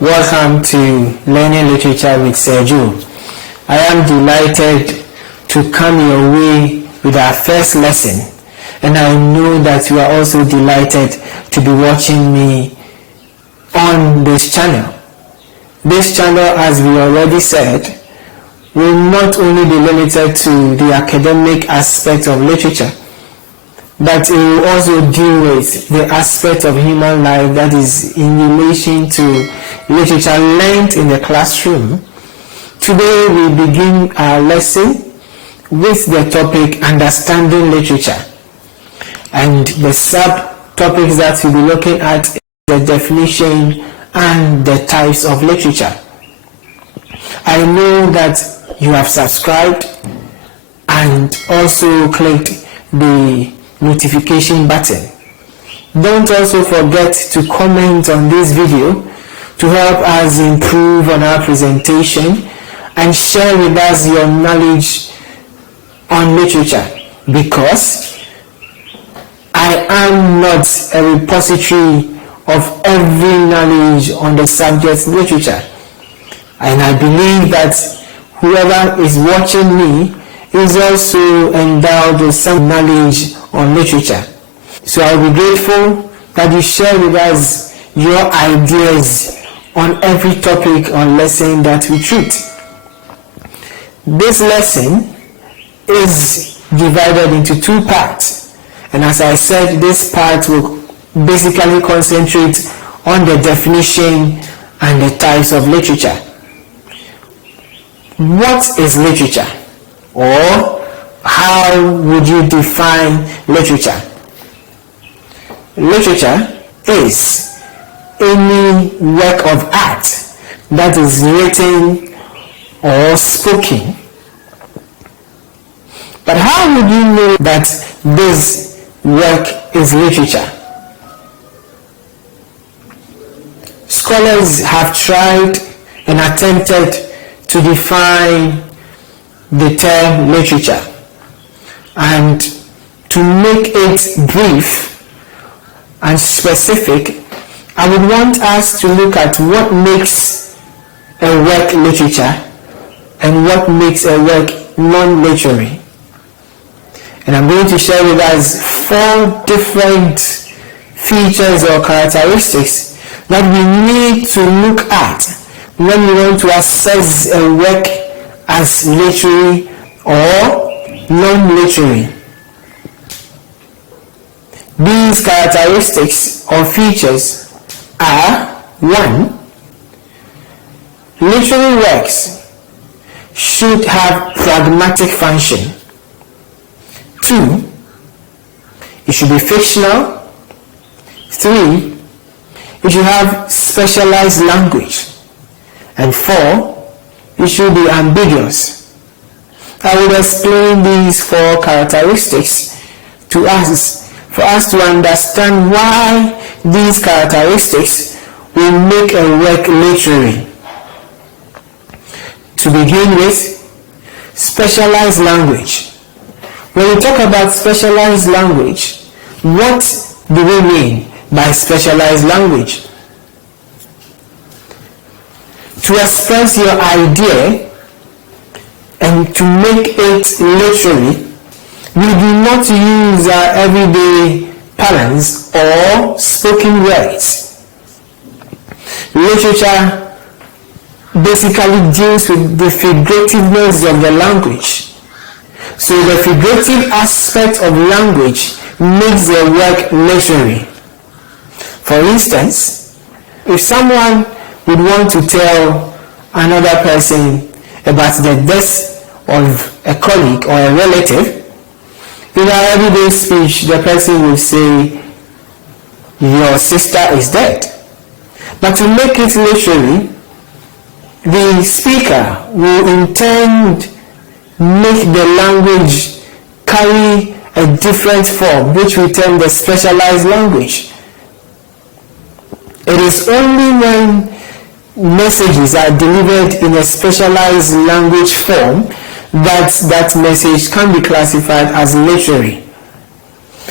Welcome to Learning Literature with Sergio. I am delighted to come your way with our first lesson, and I know that you are also delighted to be watching me on this channel. This channel, as we already said, will not only be limited to the academic aspect of literature, but it will also deal with the aspect of human life that is in relation to literature learned in the classroom. Today we begin our lesson with the topic Understanding Literature, and the subtopics that we'll be looking at is the definition and the types of literature. I know that you have subscribed and also clicked the notification button. Don't also forget to comment on this video to help us improve on our presentation, and share with us your knowledge on literature, because I am not a repository of every knowledge on the subject literature, and I believe that whoever is watching me is also endowed with some knowledge on literature. So I'll be grateful that you share with us your ideas on every topic or lesson that we treat. This lesson is divided into two parts, and as I said, this part will basically concentrate on the definition and the types of literature. What is literature? Or how would you define literature? Literature is any work of art that is written or spoken. But how would you know that this work is literature? Scholars have tried and attempted to define the term literature, and to make it brief and specific, I would want us to look at what makes a work literature and what makes a work non-literary. And I'm going to share with us 4 different features or characteristics that we need to look at when we want to assess a work as literary or non-literary. These characteristics or features are: 1. Literary works should have pragmatic function. 2. It should be fictional. 3. It should have specialized language. And 4. It should be ambiguous. I will explain these 4 characteristics to us, for us to understand why these characteristics will make a work literary. To begin with, specialized language. When we talk about specialized language, what do we mean by specialized language? To express your idea and to make it literary, we do not use our everyday parlance or spoken words. Literature basically deals with the figurativeness of the language. So the figurative aspect of language makes the work literary. For instance, if someone would want to tell another person about the death of a colleague or a relative, in our everyday speech, the person will say, "Your sister is dead." But to make it literary, the speaker will intend make the language carry a different form, which we term the specialized language. It is only when messages are delivered in a specialized language form that message can be classified as literary.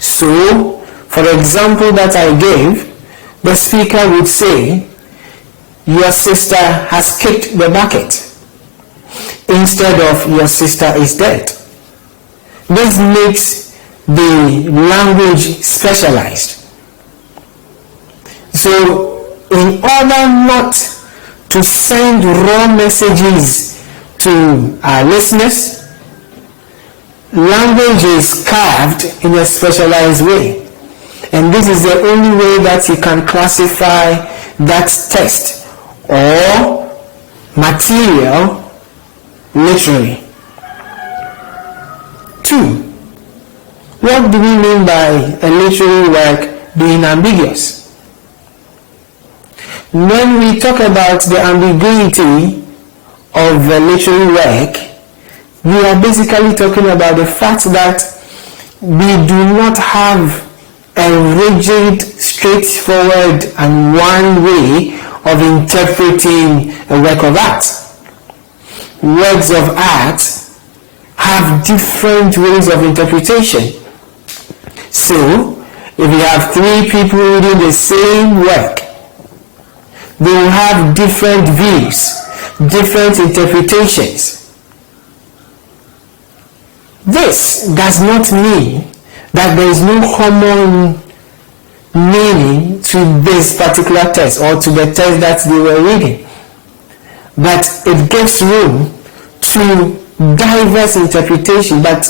So, for the example that I gave, the speaker would say, your sister has kicked the bucket instead of your sister is dead. This makes the language specialized. So in order not to send raw messages to our listeners, language is carved in a specialized way. And this is the only way that you can classify that text or material literally. 2. What do we mean by a literary work being ambiguous? When we talk about the ambiguity of a literary work, we are basically talking about the fact that we do not have a rigid, straightforward and one way of interpreting a work of art. Works of art have different ways of interpretation. So, if you have 3 people reading the same work, they will have different views, different interpretations. This does not mean that there is no common meaning to this particular text or to the text that they were reading. But it gives room to diverse interpretation. But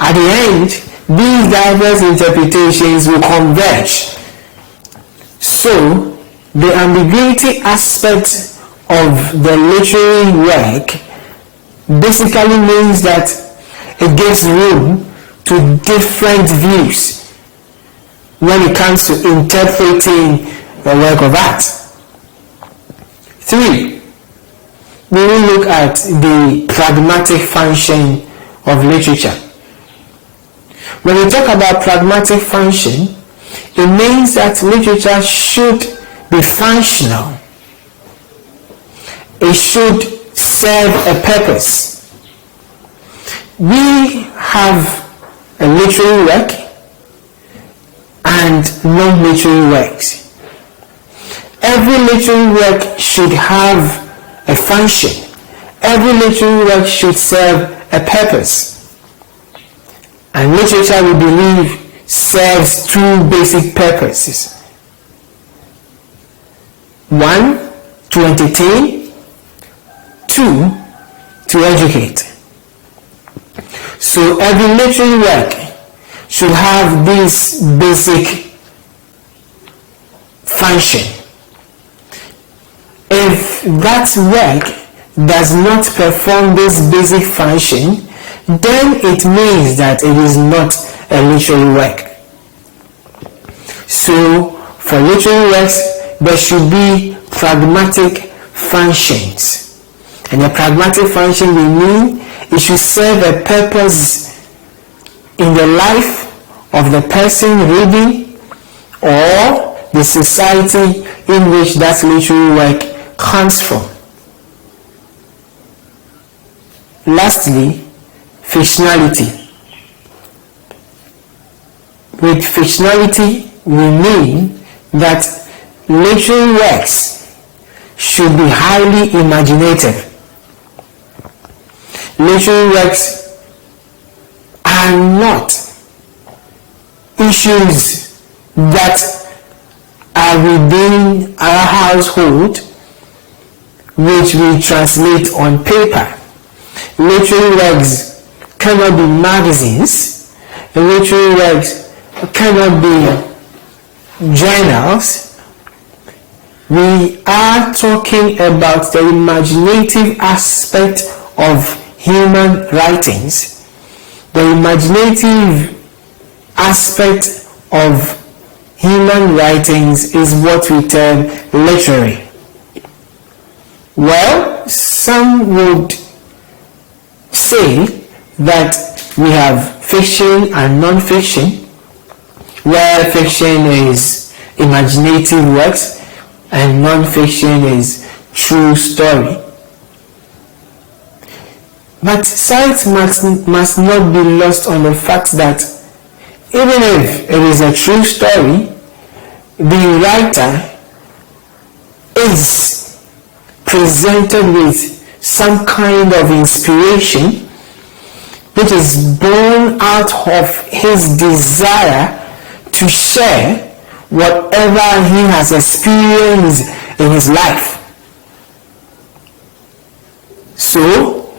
at the end, these diverse interpretations will converge. So, the ambiguity aspect of the literary work basically means that it gives room to different views when it comes to interpreting a work of art. 3. We will look at the pragmatic function of literature. When we talk about pragmatic function, it means that literature should be functional. It should serve a purpose. We have a literary work and non-literary works. Every literary work should have a function. Every literary work should serve a purpose. And literature, we believe, serves 2 basic purposes. 1, to entertain. 2, to educate. So every literary work should have this basic function. If that work does not perform this basic function, then it means that it is not a literary work. So for literary works, there should be pragmatic functions. And a pragmatic function will mean it should serve a purpose in the life of the person reading or the society in which that literary work comes from. Lastly, fictionality. With fictionality, we mean that literary works should be highly imaginative. Literary works are not issues that are within our household which we translate on paper. Literary works cannot be magazines. Literary works cannot be journals. We are talking about the imaginative aspect of human writings. The imaginative aspect of human writings is what we term literary. Well, some would say that we have fiction and non-fiction, where fiction is imaginative works and non-fiction is true story. But sight must not be lost on the fact that even if it is a true story, the writer is presented with some kind of inspiration, which is born out of his desire to share whatever he has experienced in his life. So,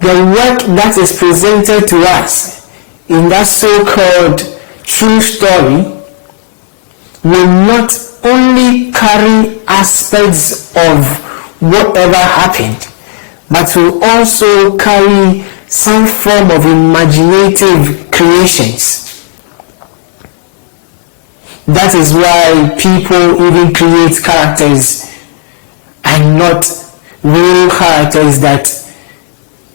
the work that is presented to us in that so-called true story will not only carry aspects of whatever happened, but will also carry some form of imaginative creations. That is why people even create characters and not real characters that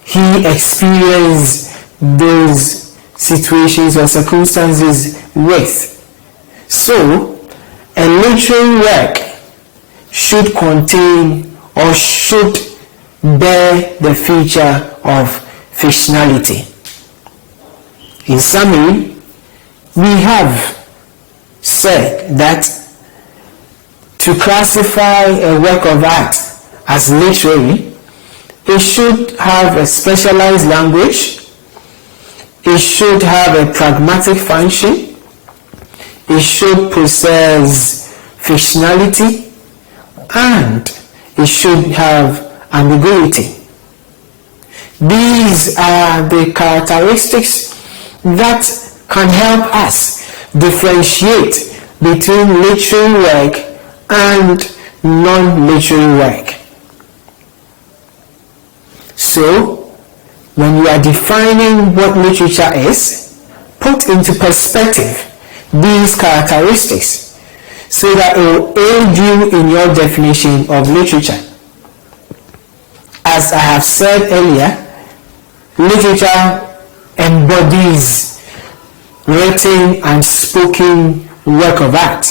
he experienced those situations or circumstances with. So, a literary work should contain or should bear the feature of fictionality. In summary, we have said that to classify a work of art as literary, it should have a specialized language, it should have a pragmatic function, it should possess fictionality, and it should have ambiguity. These are the characteristics that can help us differentiate between literary work and non-literary work. So, when you are defining what literature is, put into perspective these characteristics so that it will aid you in your definition of literature. As I have said earlier, literature embodies written and spoken work of art,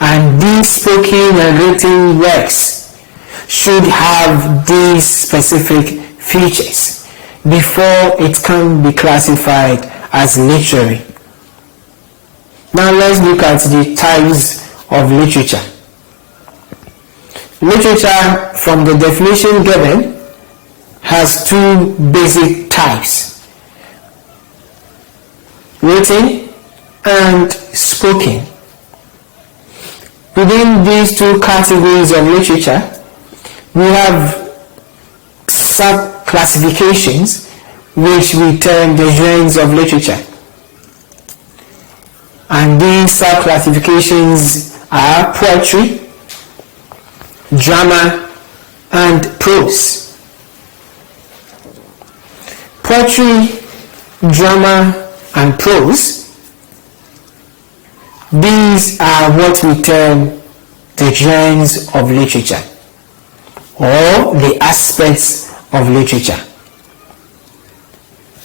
and these spoken and written works should have these specific features before it can be classified as literary. Now let's look at the types of literature. Literature, from the definition given, has two basic types: written and spoken. Within these two categories of literature, we have sub-classifications which we term the genres of literature. And these sub-classifications are poetry, drama, and prose. Poetry, drama, and prose, these are what we term the genres of literature, or the aspects of literature.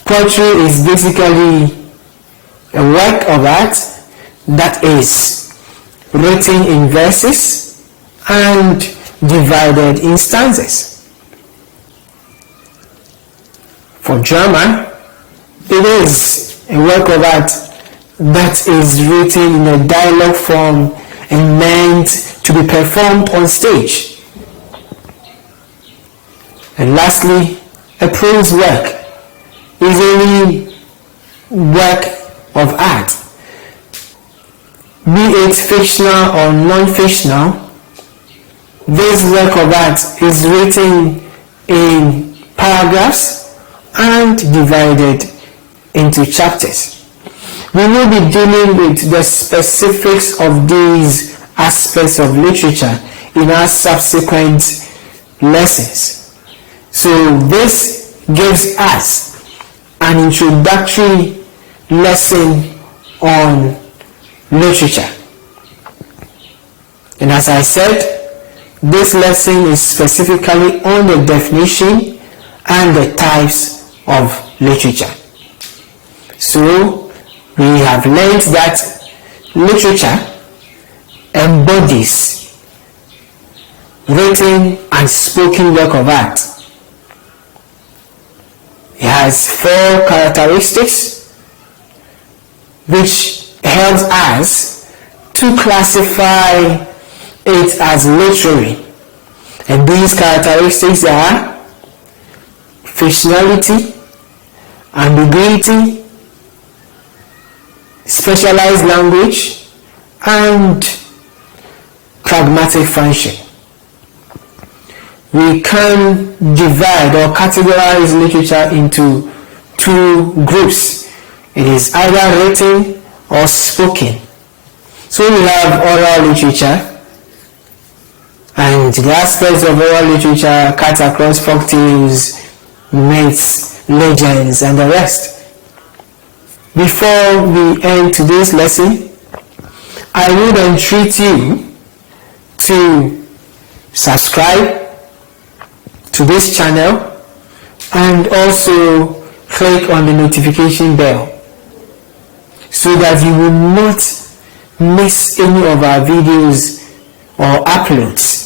Poetry is basically a work of art that is written in verses and divided in stanzas. For drama, it is a work of art that is written in a dialogue form and meant to be performed on stage. And lastly, a prose work is any work of art, be it fictional or non-fictional. This work of art is written in paragraphs and divided into chapters. We will be dealing with the specifics of these aspects of literature in our subsequent lessons. So this gives us an introductory lesson on literature. And as I said, this lesson is specifically on the definition and the types of literature. So we have learned that literature embodies written and spoken work of art. It has 4 characteristics which helps us to classify it as literary. And these characteristics are fictionality, ambiguity, specialized language, and pragmatic function. We can divide or categorize literature into two groups. It is either written or spoken. So we have oral literature, and the aspects of oral literature cut across folktales, myths, legends, and the rest. Before we end today's lesson, I would entreat you to subscribe to this channel and also click on the notification bell so that you will not miss any of our videos or uploads.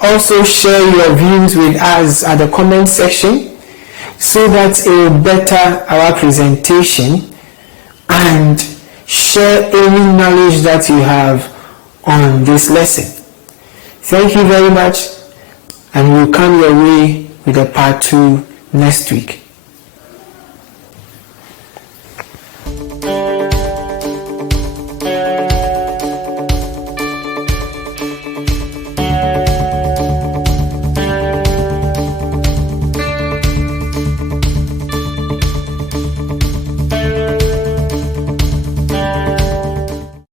Also share your views with us at the comment section so that it will better our presentation, and share any knowledge that you have on this lesson. Thank you very much, and we'll come your way with a part 2 next week.